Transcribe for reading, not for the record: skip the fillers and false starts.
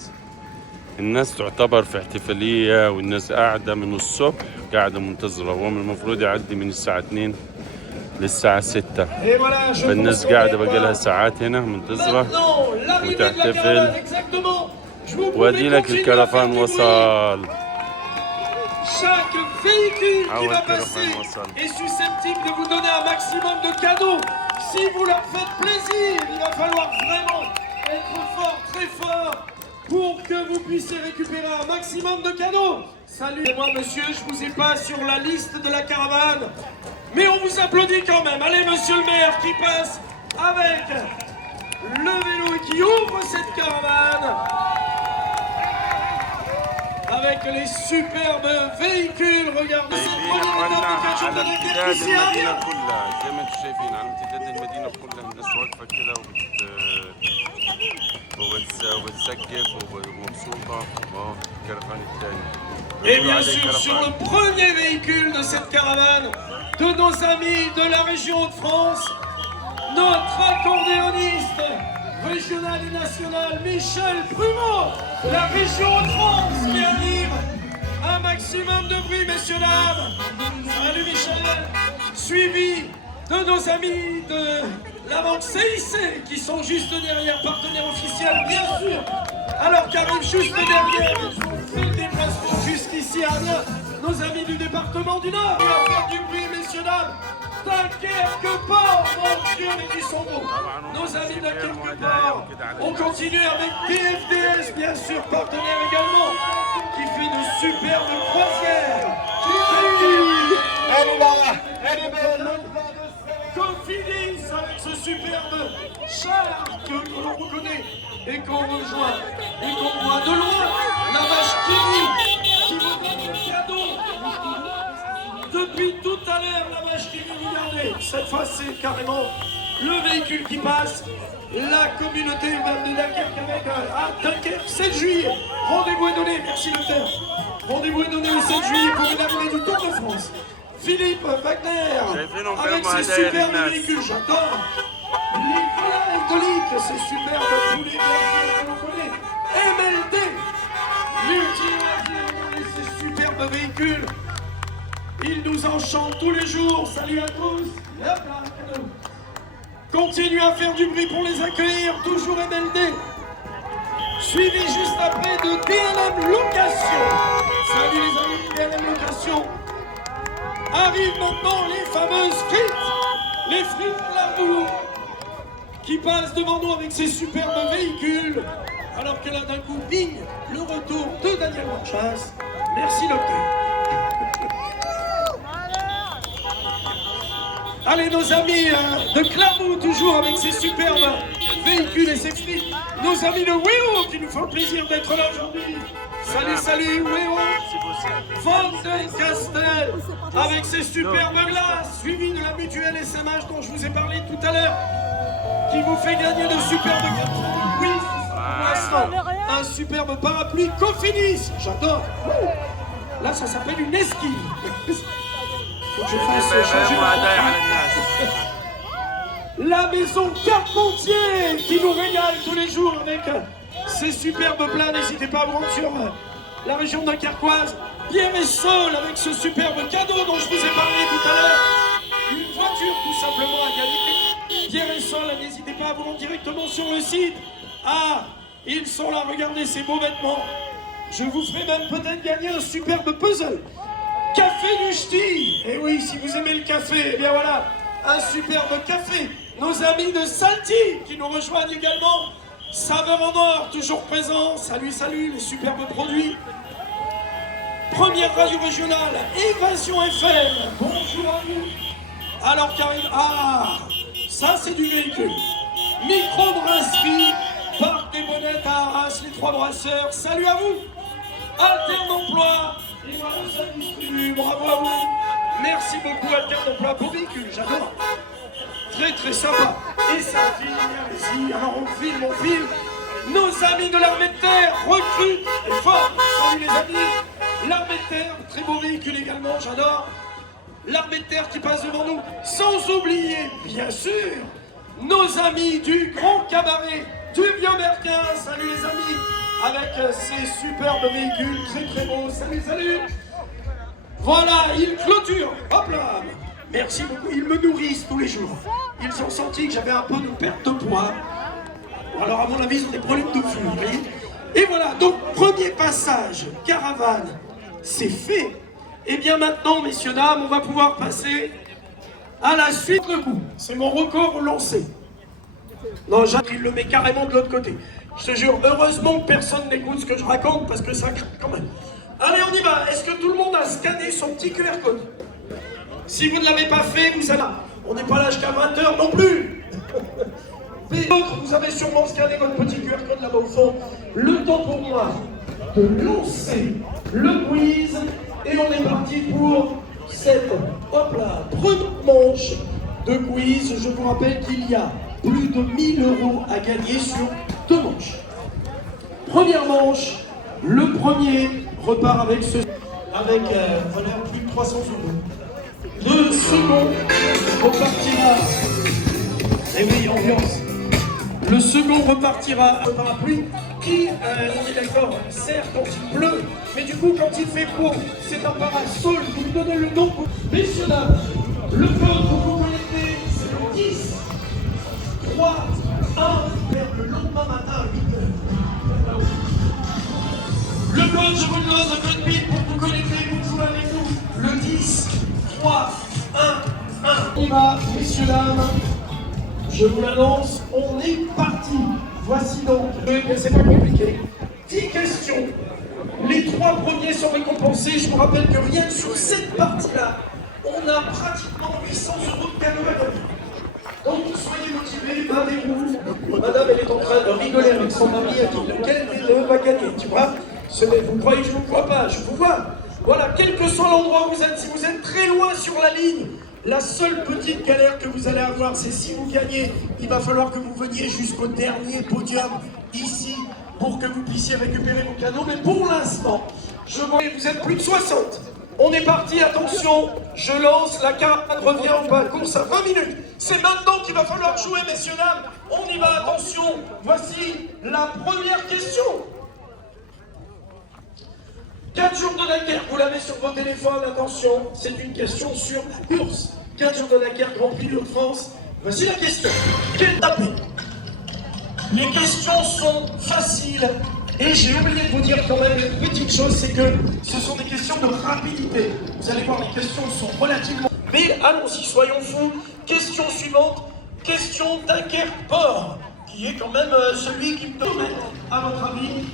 كركواز. الناس تعتبر في احتفالية والناس قاعدة من الصبح قاعدة منتظرة، هو المفروض يعدي من الساعة 2 للساعة 6، فالناس قاعدة بقالها ساعات هنا منتظرة وتحتفل. وادي لك الكرفان وصل. Chaque véhicule qui va passer est susceptible de vous donner un maximum de cadeaux. Si vous leur faites plaisir, il va falloir vraiment être fort, très fort, pour que vous puissiez récupérer un maximum de cadeaux. Salut, moi monsieur, je vous ai pas sur la liste de la caravane, mais on vous applaudit quand même. Allez monsieur le maire qui passe avec le vélo et qui ouvre cette caravane. Avec les superbes véhicules, regardez cette première étape de 4 jours de l'été ici à Amiens. زي ما انتم شايفين على امتداد المدينة كلها الناس واقفة كده وبتسقف ومبسوطة. الكرفان الثاني. Et bien sûr, sur le premier véhicule de cette caravane, de nos amis de la région de France, notre accordéoniste régional et national Michel Prumeau, la région de France qui anime un maximum de bruit, messieurs, dames. Salut Michel, suivi de nos amis de la banque CIC qui sont juste derrière, partenaires officiels bien sûr. Alors qu'arrive juste derrière, ils ont fait le déplacement jusqu'ici à Amiens, nos amis du département du Nord. On va faire du bruit, messieurs, dames. Dunkerque-Port, mon Dieu, mais ils sont beaux. Nos amis de Dunkerque-Port. On continue avec PFDS, bien sûr, partenaire également, qui fait de superbes croisières. Elle est là, elle est belle. Cofidis avec ce superbe char que l'on reconnaît et qu'on rejoint et qu'on voit de loin. La vache qui vous donne le cadeau. Depuis tout à l'heure, la vache qui vient regarder. Cette fois, c'est carrément le véhicule qui passe. La communauté urbaine de Dunkerque avec Dunkerque, 7 juillet. Rendez-vous est donné, merci le terme. Rendez-vous est donné le 7 juillet pour une arrivée du Tour de France. Philippe Wagner avec ses superbes véhicules, j'adore. Nicolas Hectolic, ses superbes poulets que l'on connaît. MLD, multi ses superbes véhicules. Il nous enchante tous les jours. Salut à tous. Continuez à faire du bruit pour les accueillir. Toujours MLD. Suivi juste après de DLM Location. Salut les amis de DLM Location. Arrivent maintenant les fameuses frites. Les frites Lavou qui passent devant nous avec ces superbes véhicules. Alors que là d'un coup, bing, le retour de Daniel Marchas. Merci docteur. Allez, nos amis de Clermont, toujours avec ces superbes véhicules et ces frites. Nos amis de Wéo qui nous font le plaisir d'être là aujourd'hui. Salut, salut, Wéo. Van den Castel avec ses superbes glaces, suivi de la mutuelle SMH dont je vous ai parlé tout à l'heure, qui vous fait gagner de superbes cartons. Oui, pour l'instant, un superbe parapluie Cofidis. J'adore. Là, ça s'appelle une esquive. Faut que je fasse changer la maison Carpentier qui nous régale tous les jours avec ces superbes plats. N'hésitez pas à vous rendre sur la région dunkerquoise. Pierre et Sol avec ce superbe cadeau dont je vous ai parlé tout à l'heure. Une voiture tout simplement à gagner. Pierre et Sol, n'hésitez pas à vous rendre directement sur le site. Ah, ils sont là, regardez ces beaux vêtements. Je vous ferai même peut-être gagner un superbe puzzle. Café du Ch'ti. Et oui, si vous aimez le café, eh bien voilà, un superbe café. Nos amis de Salty qui nous rejoignent également. Saveur en or, toujours présent. Salut, salut, les superbes produits. Première radio régionale, Évasion FM. Bonjour à vous. Alors qu'arrive... Ah, ça c'est du véhicule. Microbrasserie, Parc des Bonnettes à Arras, les trois brasseurs. Salut à vous. Alterne d'emploi. Et voilà, ça distribue. Bravo à vous. Merci beaucoup, Alterne d'emploi. Beau véhicule, j'adore. Très très sympa. Et ça filme, allez-y. Alors on filme. Nos amis de l'armée de terre recrutent et forment. Salut les amis. L'armée de terre, très beau véhicule également, j'adore. L'armée de terre qui passe devant nous. Sans oublier, bien sûr, nos amis du Grand Cabaret, du Vieux Merquin. Salut les amis. avec ces superbes véhicules très très beaux. Salut, salut. Voilà, ils clôturent. Hop là. Merci beaucoup. Ils me nourrissent tous les jours. Ils ont senti que j'avais un peu de perte de poids. Alors à mon avis, ils ont des problèmes de flux, vous voyez. Et voilà, donc premier passage, caravane, c'est fait. Et bien maintenant, messieurs, dames, on va pouvoir passer à la suite le coup. C'est mon record lancé. Non, Jacques, il le met carrément de l'autre côté. Je te jure, heureusement que personne n'écoute ce que je raconte parce que ça craque quand même. Allez, on y va. Est-ce que tout le monde a scanné son petit QR code? Si vous ne l'avez pas fait, vous allez... On n'est pas là jusqu'à 20h non plus. Mais d'autres, vous avez sûrement scanné votre petit QR code là-bas au fond. Le temps pour moi de lancer le quiz. Et on est parti pour cette, hop là, première manche de quiz. Je vous rappelle qu'il y a plus de 1000 € à gagner sur 2 manches. Première manche, le premier repart avec ce... avec valeur plus de 300 €. Le second repartira... Eh oui, ambiance. Le second repartira un parapluie qui, on est d'accord, sert quand il pleut, mais du coup, quand il fait beau, c'est un parasol. Vous me donnez le nom. Messieurs, dames, le code pour vous connecter, c'est le 10, 3, 1, vers le lendemain matin à 8h. Le code, je vous le donne, le code PIN pour vous connecter, vous jouez avec nous. Le 10, 3, 1, 1. On y va, messieurs, dames. Je vous l'annonce, on est parti. Voici donc, c'est pas compliqué, 10 questions. Les 3 premiers sont récompensés. Je vous rappelle que rien que sur cette partie-là, on a pratiquement 800 € de cadeaux à gagner. Donc soyez motivés, batez-vous. Madame, elle est en train de rigoler avec son mari à qui lequel elle va gagner, tu vois. Vous croyez que je ne vous crois pas, je vous vois. Voilà, quel que soit l'endroit où vous êtes, si vous êtes très loin sur la ligne, la seule petite galère que vous allez avoir, c'est si vous gagnez, il va falloir que vous veniez jusqu'au dernier podium, ici, pour que vous puissiez récupérer vos cadeaux. Mais pour l'instant, je vois que vous êtes plus de 60. On est parti, attention, je lance, la caravane revient en bas, course à 20 minutes. C'est maintenant qu'il va falloir jouer, messieurs, dames. On y va, attention, voici la première question. 4 jours de Dakar, vous l'avez sur vos téléphones, attention, c'est une question sur la course. 4 jours de Dakar, Grand Prix de France. Voici la question. Quel tapé? Les questions sont faciles. Et j'ai oublié de vous dire quand même une petite chose, c'est que ce sont des questions de rapidité. Vous allez voir, les questions sont relativement... Mais allons-y, soyons fous. Question suivante, question Dunkerque-Port, qui est quand même celui qui peut mettre, à votre avis,